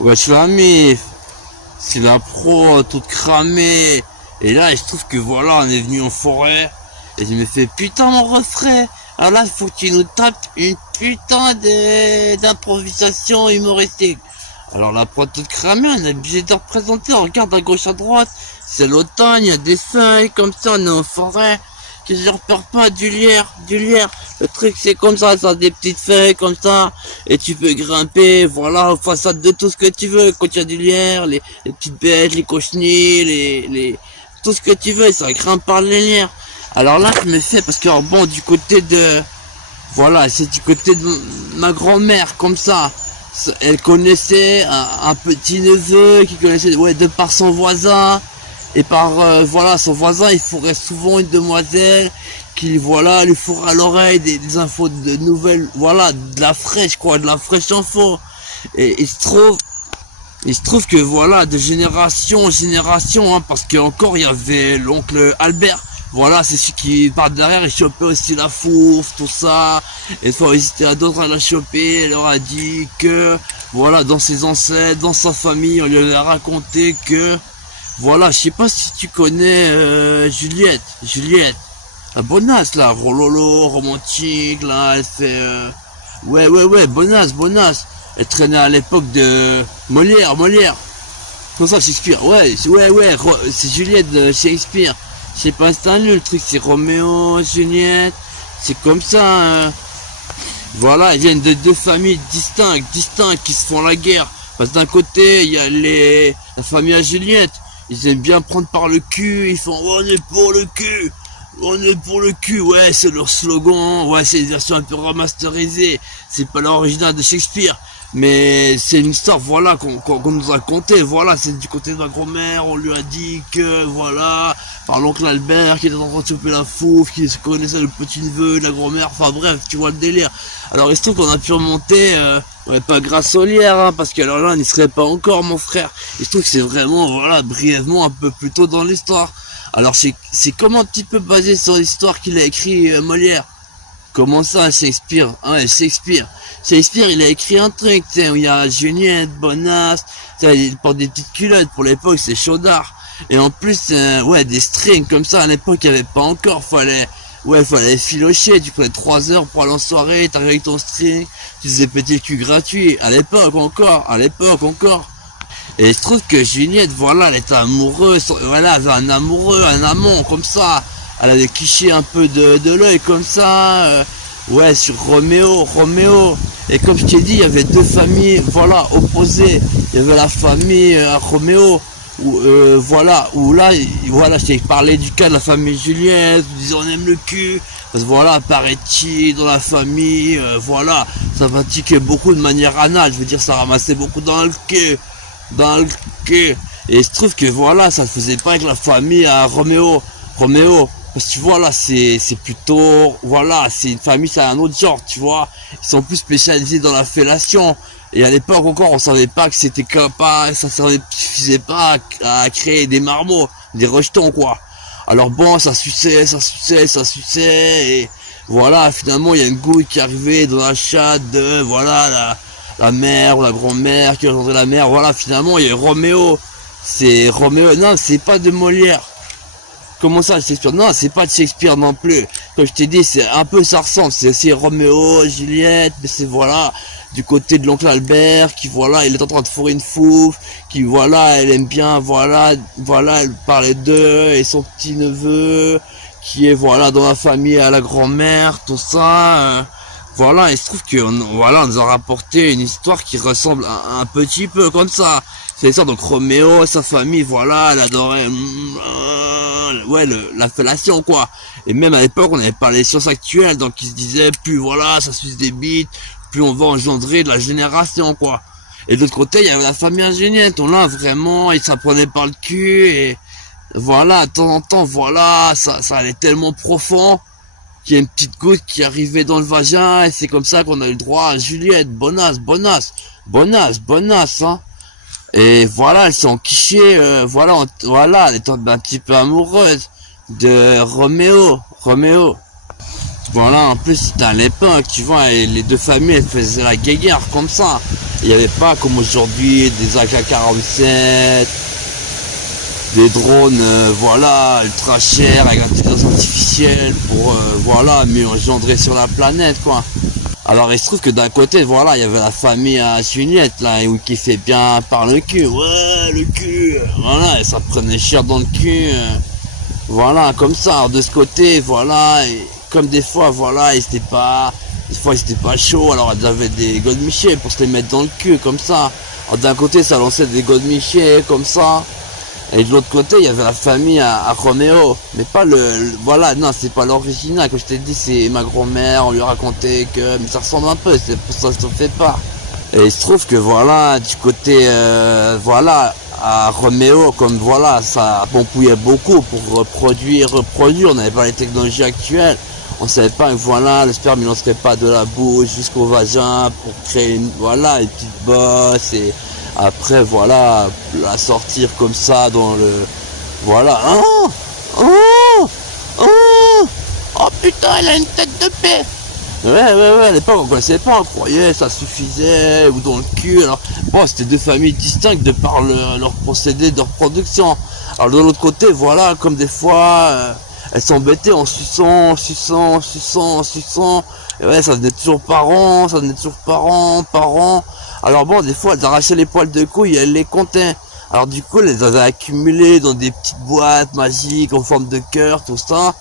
Wesh la mif, c'est la pro, toute cramée. Et là, je trouve que voilà, on est venu en forêt. Et je me fais putain mon refrain. Alors là, il faut que tu nous tapes une putain d'improvisation humoristique. Alors la pro toute cramée, on est obligé de représenter. On regarde à gauche à droite. C'est l'automne, il y a des feuilles comme ça, on est en forêt. Que je repère pas du lierre, du lierre. Le truc c'est comme ça a des petites feuilles comme ça. Et tu peux grimper, voilà, aux façades de tout ce que tu veux. Quand il y a du lierre, les petites bêtes, les cochenilles, tout ce que tu veux, ça grimpe par les lierres. Alors là, je me fais, parce que bon, du côté de, voilà, c'est du côté de ma grand-mère, comme ça. Elle connaissait un petit neveu qui connaissait, ouais, de par son voisin. Et par, voilà, son voisin, il fourrait souvent une demoiselle qui, voilà, lui fourrait à l'oreille des infos de nouvelles, voilà, de la fraîche, quoi, de la fraîche info. Et il se trouve que, voilà, de génération en génération, hein, parce qu'encore, il y avait l'oncle Albert. Voilà, c'est celui qui, par derrière, il chopait aussi la fourche, tout ça. Et faut hésiter à d'autres à la choper. Elle leur a dit que, voilà, dans ses ancêtres, dans sa famille, on lui avait raconté que, voilà, je sais pas si tu connais Juliette, la bonasse là, rololo, romantique là, elle fait, ouais, bonasse, elle traînait à l'époque de Molière, non ça Shakespeare, ouais, c'est Juliette de Shakespeare, je sais pas, c'est un nul le truc, c'est Roméo, Juliette, c'est comme ça, voilà, ils viennent de deux familles distinctes qui se font la guerre, parce que d'un côté, il y a la famille à Juliette. Ils aiment bien prendre par le cul, ils font oh, on est pour le cul, ouais, c'est leur slogan, ouais, c'est une version un peu remasterisée, c'est pas l'original de Shakespeare, mais c'est une histoire, voilà, qu'on nous a conté, voilà, c'est du côté de ma grand-mère, on lui a dit que, voilà, par l'oncle Albert, qui était en train de choper la fouffe, qui se connaissait le petit neveu de la grand-mère, enfin bref, tu vois le délire. Alors il se trouve qu'on a pu remonter, ouais, pas grâce au lierre, hein, parce que alors là, on n'y serait pas encore, mon frère. Il se trouve que c'est vraiment, voilà, brièvement, un peu plus tôt dans l'histoire. Alors c'est comment un petit peu basé sur l'histoire qu'il a écrit Molière. Comment ça, Shakespeare? Ah ouais, Shakespeare, il a écrit un truc, tu sais, où il y a Juliette, Bonasse, tu sais, il porte des petites culottes, pour l'époque, c'est chaudard. Et en plus, ouais, des strings comme ça, à l'époque, il n'y avait pas encore, fallait filocher, tu prenais 3 heures pour aller en soirée, t'arrivais avec ton string, tu faisais péter le cul gratuit, à l'époque encore. Et je trouve que Juliette, voilà, elle était amoureuse, voilà, elle avait un amoureux, un amant, comme ça. Elle avait cliché un peu de l'œil, comme ça. Ouais, sur Roméo. Et comme je t'ai dit, il y avait deux familles, voilà, opposées. Il y avait la famille Roméo, où là, voilà, je t'ai parlé du cas de la famille Juliette, où ils disaient on aime le cul. Parce que voilà, paraît-il, dans la famille, voilà, ça pratiquait beaucoup de manière anale, je veux dire, ça ramassait beaucoup dans le cul. Et il se trouve que voilà, ça ne faisait pas avec la famille à Roméo. Parce que tu vois là, c'est plutôt, voilà, c'est une famille, c'est un autre genre, tu vois. Ils sont plus spécialisés dans la fellation. Et à l'époque encore, on savait pas que c'était capable, ça suffisait pas à créer des marmots, des rejetons quoi. Alors bon, ça suçait, et voilà, finalement il y a une goutte qui arrivait dans la chatte de, voilà, la mère ou la grand-mère qui a engendré la mère, voilà, finalement il y a Roméo. C'est Roméo, non, c'est pas de Molière. Comment ça, Shakespeare? Non, c'est pas de Shakespeare non plus. Comme je t'ai dit, c'est un peu, ça ressemble. C'est Roméo, Juliette, mais c'est voilà, du côté de l'oncle Albert, qui voilà, il est en train de fourrer une fouffe, qui voilà, elle aime bien, voilà, elle parlait d'eux, et son petit neveu, qui est voilà, dans la famille à la grand-mère, tout ça. Voilà, il se trouve que voilà, on nous a rapporté une histoire qui ressemble un petit peu comme ça. C'est ça, donc Roméo, sa famille, voilà, elle adorait, ouais, la fellation, quoi. Et même à l'époque, on n'avait pas les sciences actuelles, donc ils se disaient, plus voilà, ça suce des bites, plus on va engendrer de la génération, quoi. Et de l'autre côté, il y avait la famille ingénieuse, on là, vraiment, ils s'apprenaient par le cul, et voilà, de temps en temps, voilà, ça allait tellement profond, qu'il y a une petite goutte qui arrivait dans le vagin, et c'est comme ça qu'on a eu le droit à Juliette, bonasse, hein. Et voilà, elles sont quichées, voilà, elle est un petit peu amoureuse de Roméo. Voilà, en plus c'était à l'époque, tu vois, et les deux familles elles faisaient la guéguerre comme ça. Il n'y avait pas comme aujourd'hui des AK-47, des drones, voilà, ultra chers avec l'intelligence artificielle pour, voilà, mieux engendrer sur la planète, quoi. Alors il se trouve que d'un côté, voilà, il y avait la famille à Juliette, là, qui fait bien par le cul. Ouais, le cul, voilà, et ça prenait cher dans le cul. Voilà, comme ça. Alors de ce côté, voilà, et comme des fois, voilà, des fois ils étaient pas chauds, alors ils avaient des godemichés pour se les mettre dans le cul, comme ça. Alors d'un côté, ça lançait des godemichés, comme ça. Et de l'autre côté, il y avait la famille à Roméo. Mais pas voilà, non, c'est pas l'original. Comme je t'ai dit, c'est ma grand-mère, on lui racontait que, mais ça ressemble un peu, c'est pour ça que je te fais pas. Et il se trouve que voilà, du côté, voilà, à Roméo, comme voilà, ça pompouillait beaucoup pour reproduire, on n'avait pas les technologies actuelles. On savait pas que voilà, le sperme il lancerait pas de la bouche jusqu'au vagin pour créer voilà, une petite bosse et après voilà, la sortir comme ça dans le, voilà. Oh, oh, oh, oh putain, elle a une tête de paix. Ouais, à l'époque on connaissait pas, on croyait ça suffisait, ou dans le cul, alors bon c'était deux familles distinctes de par leur procédé de reproduction. Alors de l'autre côté, voilà, comme des fois, elles s'embêtaient en suçant, et ouais, ça venait toujours par an. Alors bon, des fois elles arrachaient les poils de couilles et elles les comptaient. Alors du coup, elles les avaient accumulées dans des petites boîtes magiques en forme de cœur, tout ça.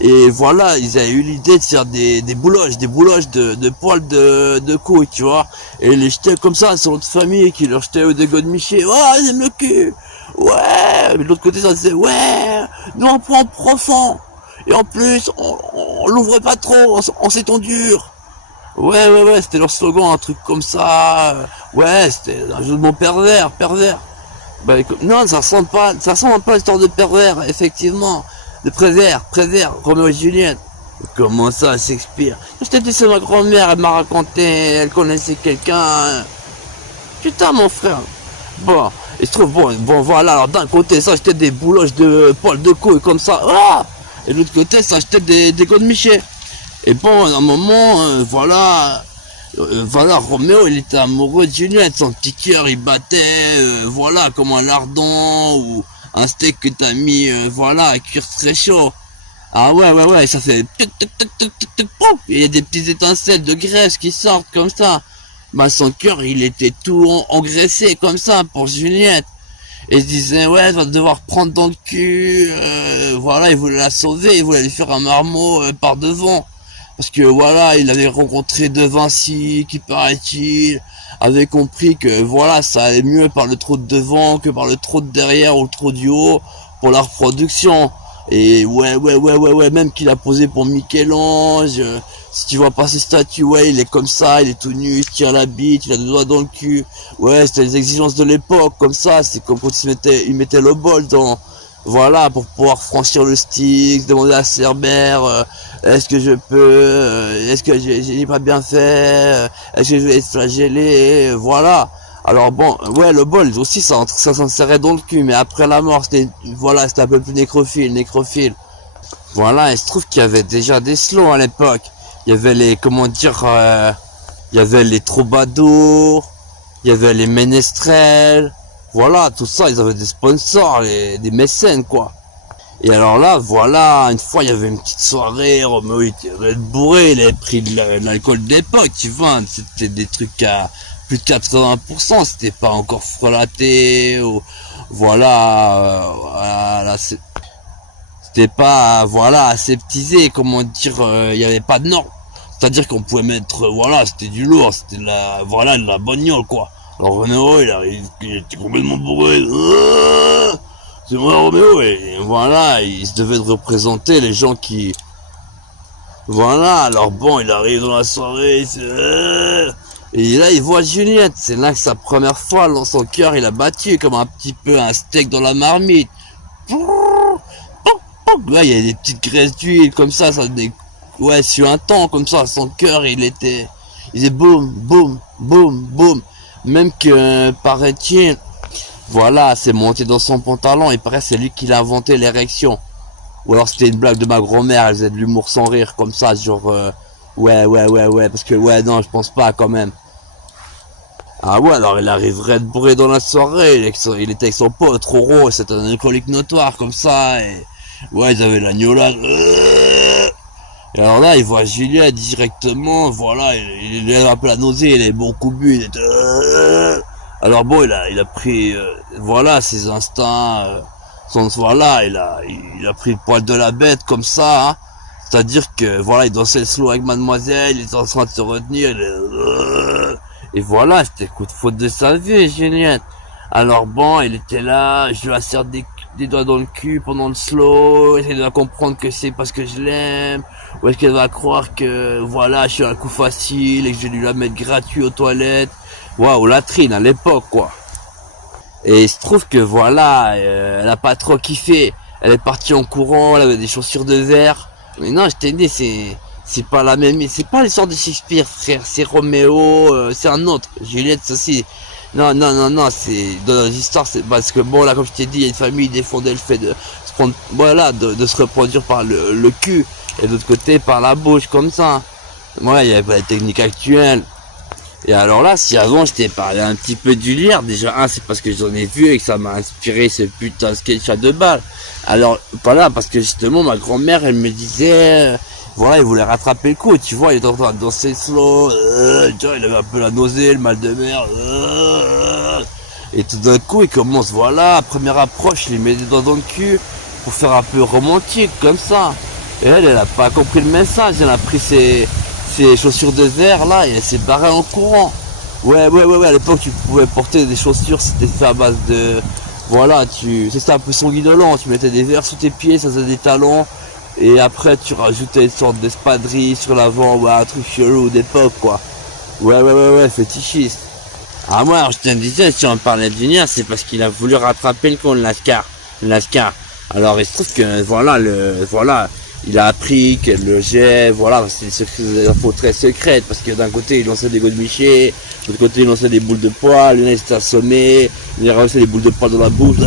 Et voilà, ils avaient eu l'idée de faire des bouloches de poils de couilles, tu vois. Et ils les jetaient comme ça sur l'autre famille qui leur jetait des godemichés. Oh, j'aime le cul. Ouais. Mais de l'autre côté, ça disait, ouais, nous on prend profond. Et en plus, on l'ouvre pas trop, on s'étend dur. Ouais, c'était leur slogan, un truc comme ça. Ouais, c'était un jeu de mots pervers. Bah écoute, non, ça ressemble pas à l'histoire de pervers, effectivement. De prévert, Roméo et Juliette. Comment ça, Shakespeare? Je t'ai dit, c'est ma grand-mère, elle m'a raconté, elle connaissait quelqu'un. Putain, mon frère. Bon, il se trouve, bon, voilà, alors d'un côté, ça achetait des bouloches de poils de couilles comme ça. Ah, et de l'autre côté, ça achetait des godemichés. Et bon, à un moment, voilà, Roméo, il était amoureux de Juliette, son petit cœur, il battait, voilà, comme un lardon, ou un steak que t'as mis, voilà, à cuire très chaud. Ah ouais, ça fait pouf, et il y a des petites étincelles de graisse qui sortent comme ça. Bah, son cœur, il était tout engraissé comme ça pour Juliette. Et il se disait, ouais, elle va devoir prendre dans le cul, voilà, il voulait la sauver, il voulait lui faire un marmot par devant. Parce que voilà, il avait rencontré De Vinci, qui paraît-il, avait compris que voilà, ça allait mieux par le trou de devant que par le trou de derrière ou le trou du haut pour la reproduction. Et ouais, même qu'il a posé pour Michel-Ange. Si tu vois pas ses statues, ouais, il est comme ça, il est tout nu, il tire la bite, il a deux doigts dans le cul. Ouais, c'était les exigences de l'époque, comme ça, c'est comme quand il mettait le bol dans, voilà, pour pouvoir franchir le Styx, demander à Cerbère, est-ce que je peux, est-ce que j'ai pas bien fait, est-ce que je vais être flagellé, voilà. Alors bon, ouais, le bol aussi, ça s'insérait dans le cul, mais après la mort, voilà, c'était un peu plus nécrophile. Voilà, il se trouve qu'il y avait déjà des slows à l'époque. Il y avait les, comment dire, il y avait les troubadours, il y avait les ménestrels, voilà, tout ça, ils avaient des sponsors, des mécènes, quoi. Et alors là, voilà, une fois, il y avait une petite soirée, Roméo il était bourré, il avait pris de l'alcool d'époque, tu vois, c'était des trucs à plus de 80%, c'était pas encore frelaté, ou, voilà, c'était pas, voilà, aseptisé, comment dire, il y avait pas de normes. C'est-à-dire qu'on pouvait mettre, voilà, c'était du lourd, c'était de la bagnole, quoi. Alors Roméo, il était complètement bourré. C'est moi Roméo, et voilà, il se devait de représenter les gens qui... Voilà, alors bon, il arrive dans la soirée, et là, il voit Juliette. C'est là que sa première fois, dans son cœur, il a battu comme un petit peu un steak dans la marmite. Là, il y a des petites graisses d'huile comme ça ouais, sur un temps comme ça, son cœur, il faisait boum. Même que, paraît-il, voilà, c'est monté dans son pantalon, il paraît c'est lui qui l'a inventé l'érection. Ou alors c'était une blague de ma grand-mère, elle faisait de l'humour sans rire, comme ça, genre, ouais, parce que, ouais, non, je pense pas, quand même. Ah ouais, alors il arriverait de bourré dans la soirée, il était avec son pote, Roro, c'était un alcoolique notoire, comme ça, et, ouais, ils avaient la gnolade, et alors là, il voit Juliette directement, voilà, il a un peu la nausée, il avait beaucoup bu, il était... Alors bon, il a pris, voilà, ses instincts, voilà, il a pris le poil de la bête comme ça, hein. C'est-à-dire que, voilà, il dansait le slow avec mademoiselle, il était en train de se retenir, et voilà, c'était coup de faute de sa vie, Juliette. Alors bon, il était là, je lui assère des doigts dans le cul pendant le slow, essayer de la comprendre que c'est parce que je l'aime, ou est-ce qu'elle va croire que, voilà, je suis un coup facile et que je vais lui la mettre gratuit aux toilettes, ouais, aux latrines à l'époque, quoi. Et il se trouve que, voilà, elle a pas trop kiffé, elle est partie en courant, elle avait des chaussures de verre, mais non, je t'ai dit, c'est pas la même, c'est pas l'histoire de Shakespeare, frère, c'est Roméo, c'est un autre, Juliette, ça c'est, non, c'est, dans les histoires, c'est parce que bon, là, comme je t'ai dit, il y a une famille défendait le fait de se prendre, voilà, de se reproduire par le cul, et de l'autre côté, par la bouche, comme ça. Ouais, il y avait pas les techniques actuelles. Et alors là, si avant je t'ai parlé un petit peu du lire, déjà c'est parce que j'en ai vu et que ça m'a inspiré ce putain de sketch à 2 balles. Alors, pas là, parce que justement ma grand-mère elle me disait, voilà, il voulait rattraper le coup, tu vois, il était en train de danser slow, tu vois, il avait un peu la nausée, le mal de mer, et tout d'un coup il commence, voilà, première approche, il met des doigts dans le cul pour faire un peu romantique comme ça. Et elle a pas compris le message, elle a pris ses chaussures de verre là et elle s'est barrée en courant. Ouais, à l'époque tu pouvais porter des chaussures, c'était fait à base de... Voilà, c'était un peu son guidolant, tu mettais des verres sous tes pieds, ça faisait des talons, et après tu rajoutais une sorte d'espadrille sur l'avant, ouais, un truc chelou d'époque quoi. Ouais, fétichiste. Ah moi, alors, je te disais, si on parlait de Junior, c'est parce qu'il a voulu rattraper le con de Lascar. Lascar. Alors il se trouve que voilà, il a appris qu'elle le jet, voilà, c'est des infos très secrètes, parce que d'un côté il lançait des godemichés, de l'autre côté il lançait des boules de poil, il s'était assommé, il lançait des boules de poil dans la bouche,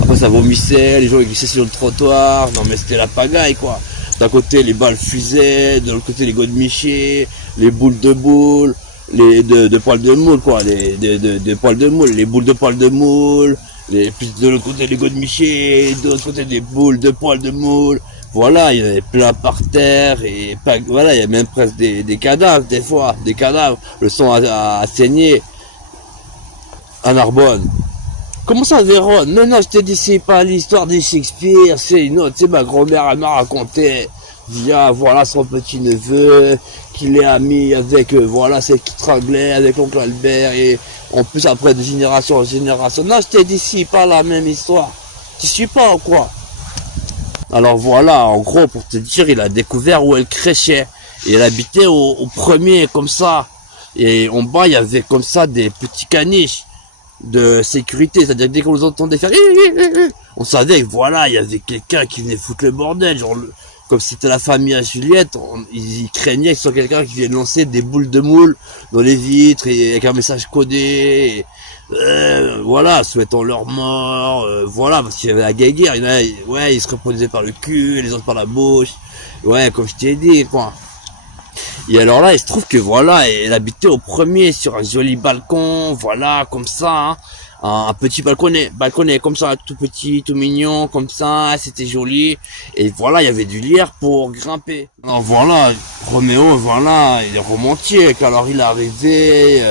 après ça vomissait, les gens ils glissaient sur le trottoir, non mais c'était la pagaille quoi. D'un côté les balles fusaient, de l'autre côté les godemichés, les boules de boules, de poils de moule quoi, de poils de moule, les boules de poils de moule, puis de l'autre côté les godemichés, de l'autre côté des boules de poils de moule. Voilà, il y avait plein par terre et pas, voilà, il y a même presque des cadavres des fois, des cadavres. Le sang a saigné à Narbonne. Comment ça, Véron? Non, je te dis, c'est pas l'histoire de Shakespeare, c'est une autre, c'est ma grand-mère, elle m'a raconté, via, voilà, son petit-neveu, qu'il est ami avec, voilà, celle qui tranglait, avec l'oncle Albert, et en plus, après, de génération en génération. Non, je te dis, c'est pas la même histoire. Tu suis pas ou quoi? Alors voilà, en gros, pour te dire, il a découvert où elle crêchait. Et elle habitait au premier, comme ça. Et en bas, il y avait comme ça des petits caniches de sécurité. C'est-à-dire que dès qu'on les entendait faire, on savait que voilà, il y avait quelqu'un qui venait foutre le bordel. Genre, comme si c'était la famille à Juliette, ils craignaient que ce soit quelqu'un qui vienne lancer des boules de moule dans les vitres et avec un message codé. Voilà, souhaitant leur mort, voilà, parce qu'il y avait la guéguerre, ouais, ils se reproduisaient par le cul, les autres par la bouche, ouais, comme je t'ai dit, quoi. Et alors là, il se trouve que voilà, elle habitait au premier sur un joli balcon, voilà, comme ça, hein, un petit balconnet comme ça, tout petit, tout mignon, comme ça, c'était joli, et voilà, il y avait du lierre pour grimper. Alors voilà, Roméo, voilà, il est romantique, alors il est arrivé,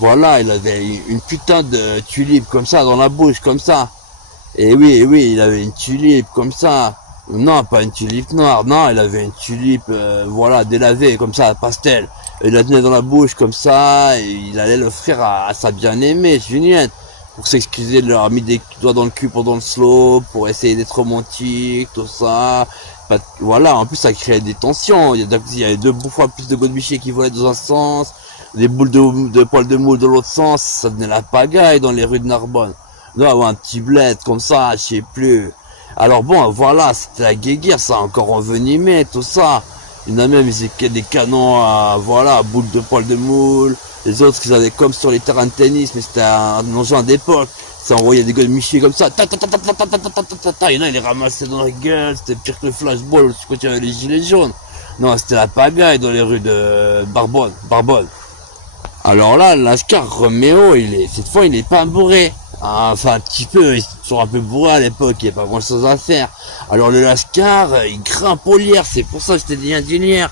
voilà, il avait une putain de tulipe comme ça dans la bouche, comme ça. Et oui, il avait une tulipe comme ça. Non, pas une tulipe noire, non, il avait une tulipe, voilà, délavée, comme ça, pastel. Il la tenait dans la bouche comme ça, et il allait l'offrir à sa bien-aimée, Juliette, pour s'excuser de leur avoir mis des doigts dans le cul pendant le slow, pour essayer d'être romantique, tout ça. Voilà, en plus ça créait des tensions, il y avait 2 fois plus de godemichés qui volaient dans un sens, des boules de poils de moule dans l'autre sens, ça devenait la pagaille dans les rues de Narbonne. Non, un petit bled comme ça, je sais plus. Alors bon, voilà, c'était la guéguerre, ça a encore envenimé, tout ça. Il y en a même, ils étaient des canons à, voilà, à boules de poils de moule. Les autres, ils avaient comme sur les terrains de tennis, mais c'était un engin d'époque. Ça envoyait des gueules michées comme ça. Ta ta ta ta ta ta ta ta ta ta ta. Et là, il les ramassait dans la gueule. C'était pire que le flashball quand il y avait les gilets jaunes. Non, c'était la pagaille dans les rues de Barbonne. Alors là, Lascar Roméo, cette fois, il est pas bourré. Enfin, un petit peu, ils sont un peu bourrés à l'époque, il n'y a pas grand chose à faire. Alors le Lascar, il grimpe aux lières, c'est pour ça que j'étais dit indilière.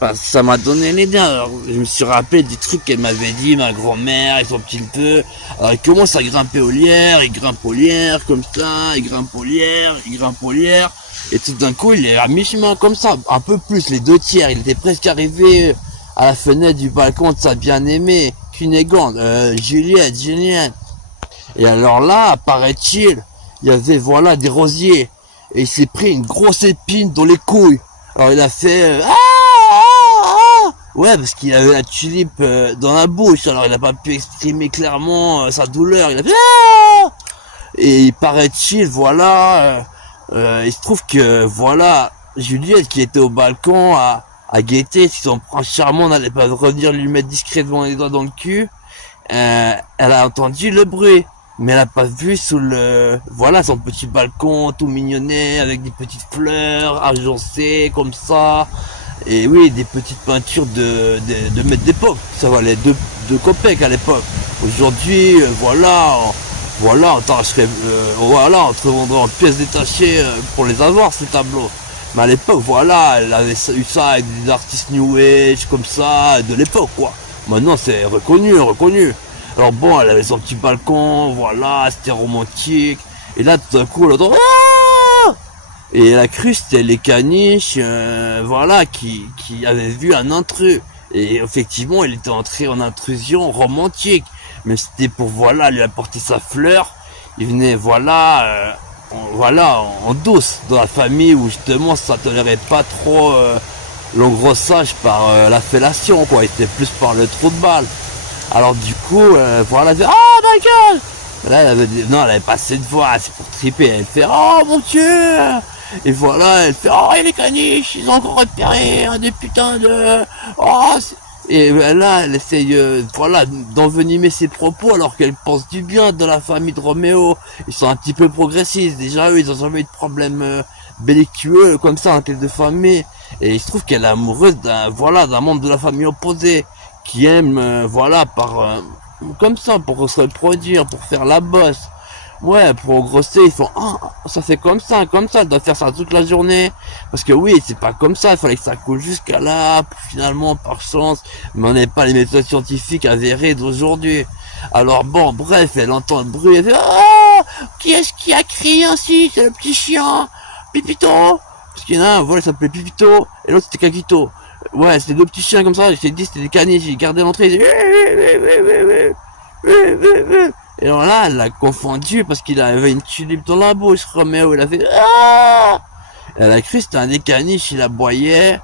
Parce que ça m'a donné l'idée. Alors, je me suis rappelé des trucs qu'elle m'avait dit, ma grand-mère, et son petit peu. Alors, il commence à grimper aux lières, il grimpe aux lières, comme ça, il grimpe aux lières, il grimpe aux lières. Et tout d'un coup, il est à mi-chemin, comme ça, un peu plus, les 2 tiers. Il était presque arrivé à la fenêtre du balcon de sa bien-aimée, Cunégante, Juliette. Et alors là, paraît-il, il y avait, voilà, des rosiers. Et il s'est pris une grosse épine dans les couilles. Alors il a fait ouais, parce qu'il avait la tulipe dans la bouche. Alors il n'a pas pu exprimer clairement sa douleur. Il a fait et il paraît-il, voilà, il se trouve que, voilà, Juliette qui était au balcon à guetter si son prince charmant n'allait pas revenir lui mettre discrètement les doigts dans le cul. Elle a entendu le bruit, mais elle a pas vu sous voilà, son petit balcon tout mignonnet avec des petites fleurs agencées comme ça. Et oui, des petites peintures de mètres d'époque. Ça valait 2 copecs à l'époque. Aujourd'hui, voilà, on t'arracherait, voilà, on te vendrait en pièces détachées pour les avoir, ces tableaux. Mais à l'époque, voilà, elle avait eu ça avec des artistes New Age, comme ça, de l'époque, quoi. Maintenant, c'est reconnu. Alors bon, elle avait son petit balcon, voilà, c'était romantique. Et là, tout d'un coup, elle entend et elle a cru c'était les caniches, voilà, qui avaient vu un intrus. Et effectivement, elle était entrée en intrusion romantique. Mais c'était pour, voilà, lui apporter sa fleur. Il venait, voilà, en douce, dans la famille où justement ça tolérait pas trop l'engrossage par la fellation, quoi. Il était plus par le trou de balle. Alors du coup, voilà, elle fait oh my god. Là, elle avait pas assez de voix, c'est pour triper. Elle fait oh mon dieu. Et voilà, elle fait oh et les caniches, ils ont encore repéré des putains de oh. Et là, elle essaye, voilà, d'envenimer ses propos alors qu'elle pense du bien de la famille de Roméo. Ils sont un petit peu progressistes. Déjà, eux, ils ont jamais eu de problème bellictueux comme ça en tête de famille. Et il se trouve qu'elle est amoureuse d'un membre de la famille opposée qui aime, voilà, comme ça, pour se reproduire, pour faire la bosse. Ouais, pour engrosser, ils font ça fait comme ça, elle doit faire ça toute la journée. Parce que oui, c'est pas comme ça, il fallait que ça coule jusqu'à là, finalement, par chance. Mais on n'est pas les méthodes scientifiques avérées d'aujourd'hui. Alors bon, bref, elle entend le bruit, elle fait qui est-ce qui a crié ainsi? C'est le petit chien, Pipito. Parce qu'il y en a un, voilà, il s'appelait Pipito, et l'autre c'était Kakito. Ouais, c'était 2 petits chiens comme ça, je t'ai dit, c'était des caniches, j'ai gardé l'entrée, et alors là, elle l'a confondu parce qu'il avait une tulipe dans la bouche, Roméo, il a fait elle a cru que c'était un des caniches, il aboyait.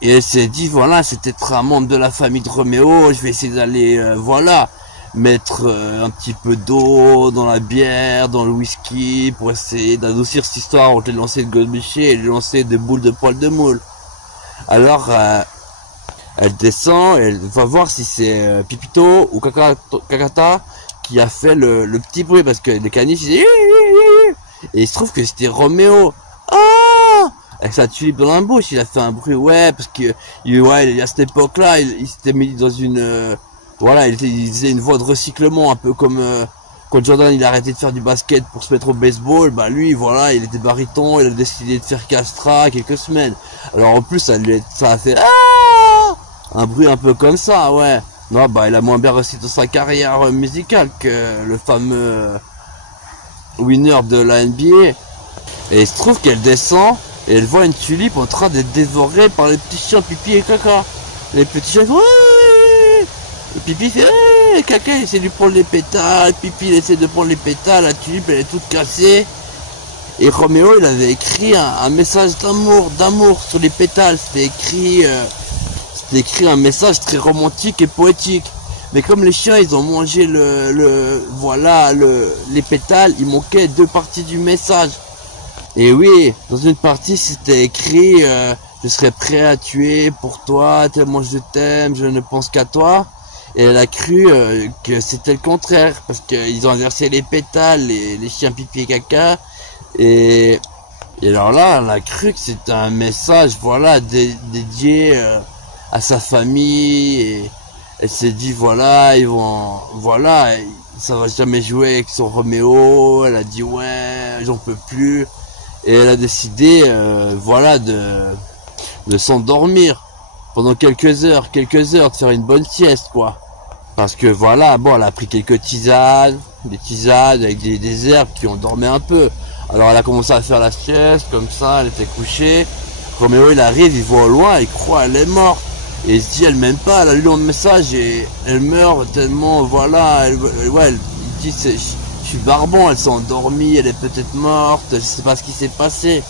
Et elle s'est dit, voilà, c'était un membre de la famille de Roméo, je vais essayer d'aller, voilà, mettre un petit peu d'eau dans la bière, dans le whisky, pour essayer d'adoucir cette histoire entre les lancers de Godemiché et les lancers de boules de poil de moule. Alors, elle descend et elle va voir si c'est Pipito ou Kakata qui a fait le petit bruit, parce que les caniches, ils disaient et il se trouve que c'était Roméo. Avec sa tulipe dans la bouche, il a fait un bruit, ouais, parce que, ouais, à cette époque-là, il s'était mis dans une, voilà, il faisait une voix de recyclement, un peu comme, quand Jordan, il a arrêté de faire du basket pour se mettre au baseball, bah lui, voilà, il était baryton, il a décidé de faire Castra quelques semaines. Alors en plus, ça a fait, un bruit un peu comme ça, ouais. Non, bah, il a moins bien réussi dans sa carrière musicale que le fameux winner de la NBA. Et il se trouve qu'elle descend, et elle voit une tulipe en train d'être dévorée par les petits chiens Pipi et Caca. Les petits chiens font et Pipi fait Caca il essaie de prendre les pétales, Pipi il essaie de prendre les pétales, la tulipe elle est toute cassée. Et Roméo il avait écrit un message d'amour sur les pétales. C'était écrit un message très romantique et poétique. Mais comme les chiens ils ont mangé les pétales, il manquait 2 parties du message. Et oui, dans une partie c'était écrit je serais prêt à tuer pour toi, tellement je t'aime, je ne pense qu'à toi. Et elle a cru que c'était le contraire, parce qu'ils ont inversé les pétales, les chiens pipi et caca. Et, et alors là, elle a cru que c'était un message, voilà, dédié à sa famille. Et elle s'est dit, voilà, ils vont, voilà, ça va jamais jouer avec son Roméo. Elle a dit, ouais, j'en peux plus. Et elle a décidé, voilà, de s'endormir pendant quelques heures, de faire une bonne sieste, quoi. Parce que voilà, bon, elle a pris quelques tisanes, des tisanes avec des herbes qui ont dormi un peu. Alors elle a commencé à faire la sieste, comme ça, elle était couchée. Roméo, il arrive, il voit au loin, il croit elle est morte. Et il se dit, elle m'aime pas, elle a lu mon message et elle meurt tellement, voilà, il dit, je suis barbant, elle s'est endormie, elle est peut-être morte, je sais pas ce qui s'est passé.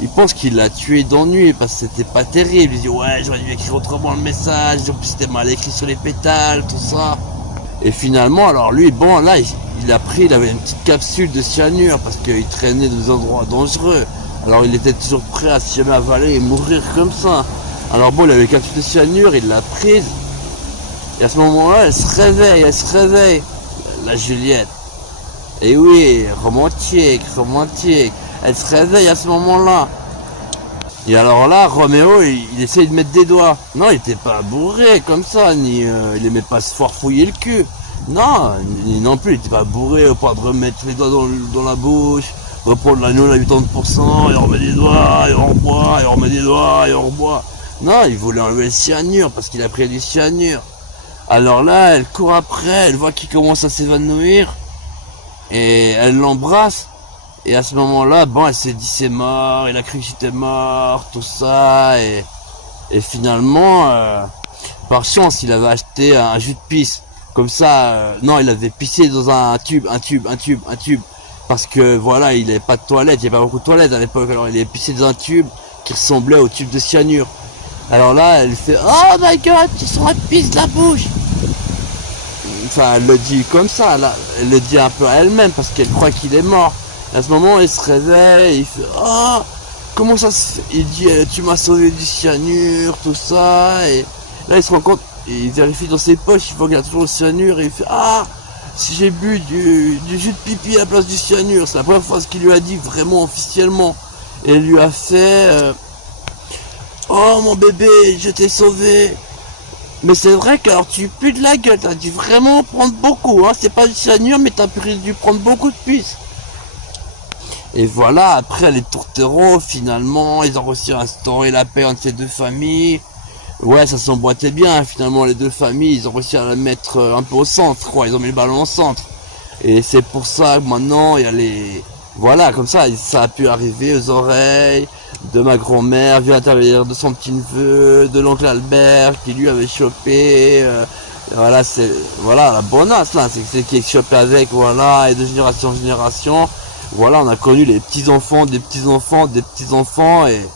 Il pense qu'il l'a tué d'ennui parce que c'était pas terrible. Il dit ouais, j'aurais dû écrire autrement le message, en plus c'était mal écrit sur les pétales, tout ça. Et finalement, alors lui, bon là, il a pris, il avait une petite capsule de cyanure parce qu'il traînait dans des endroits dangereux. Alors il était toujours prêt à se jamais avaler et mourir comme ça. Alors bon, il avait une capsule de cyanure, il l'a prise. Et à ce moment-là, elle se réveille, la Juliette. Et oui, romantique. Elle se réveille à ce moment-là. Et alors là, Roméo, il essaye de mettre des doigts. Non, il était pas bourré comme ça, ni il aimait pas se farfouiller le cul. Non, non plus, il était pas bourré au point de remettre les doigts dans la bouche, reprendre l'agneau à 80%, et on remet des doigts, et on reboit, et on remet des doigts, et on reboit. Non, il voulait enlever le cyanure, parce qu'il a pris du cyanure. Alors là, elle court après, elle voit qu'il commence à s'évanouir, et elle l'embrasse. Et à ce moment-là, bon, elle s'est dit c'est mort, il a cru que j'étais mort, tout ça, et finalement, par chance, il avait acheté un jus de pisse. Comme ça, non, il avait pissé dans un tube, parce que voilà, il n'avait pas de toilette, il n'y avait pas beaucoup de toilettes à l'époque, alors il avait pissé dans un tube qui ressemblait au tube de cyanure. Alors là, elle fait oh my god, tu sens la pisse de la bouche. Enfin, elle le dit comme ça, là, elle le dit un peu à elle-même parce qu'elle croit qu'il est mort. À ce moment, il se réveille, il fait oh, comment ça se fait? Il dit tu m'as sauvé du cyanure, tout ça. Et là, il se rend compte, et il vérifie dans ses poches, il voit qu'il a toujours le cyanure, et il fait ah, si j'ai bu du jus de pipi à la place du cyanure. C'est la première fois qu'il lui a dit vraiment officiellement. Et il lui a fait oh mon bébé, je t'ai sauvé. Mais c'est vrai que alors tu pues de la gueule, t'as dû vraiment prendre beaucoup, hein. C'est pas du cyanure, mais t'as dû prendre beaucoup de pisse. Et voilà, après les tourtereaux, finalement, ils ont réussi à instaurer la paix entre ces deux familles. Ouais, ça s'emboîtait bien, finalement, les deux familles, ils ont réussi à la mettre un peu au centre, quoi. Ils ont mis le ballon au centre. Et c'est pour ça que maintenant, il y a les... Voilà, comme ça a pu arriver aux oreilles de ma grand-mère, via l'intérieur de son petit-neveu, de l'oncle Albert, qui lui avait chopé... voilà, c'est... Voilà, la bonasse, là, c'est qui est chopé avec, voilà, et de génération en génération... Voilà, on a connu les petits-enfants, des petits-enfants, des petits-enfants, et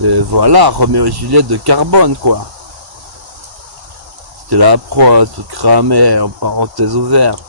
voilà, Roméo et Juliette de Carbone, quoi. C'était la proie, tout cramé, en parenthèse ouverte.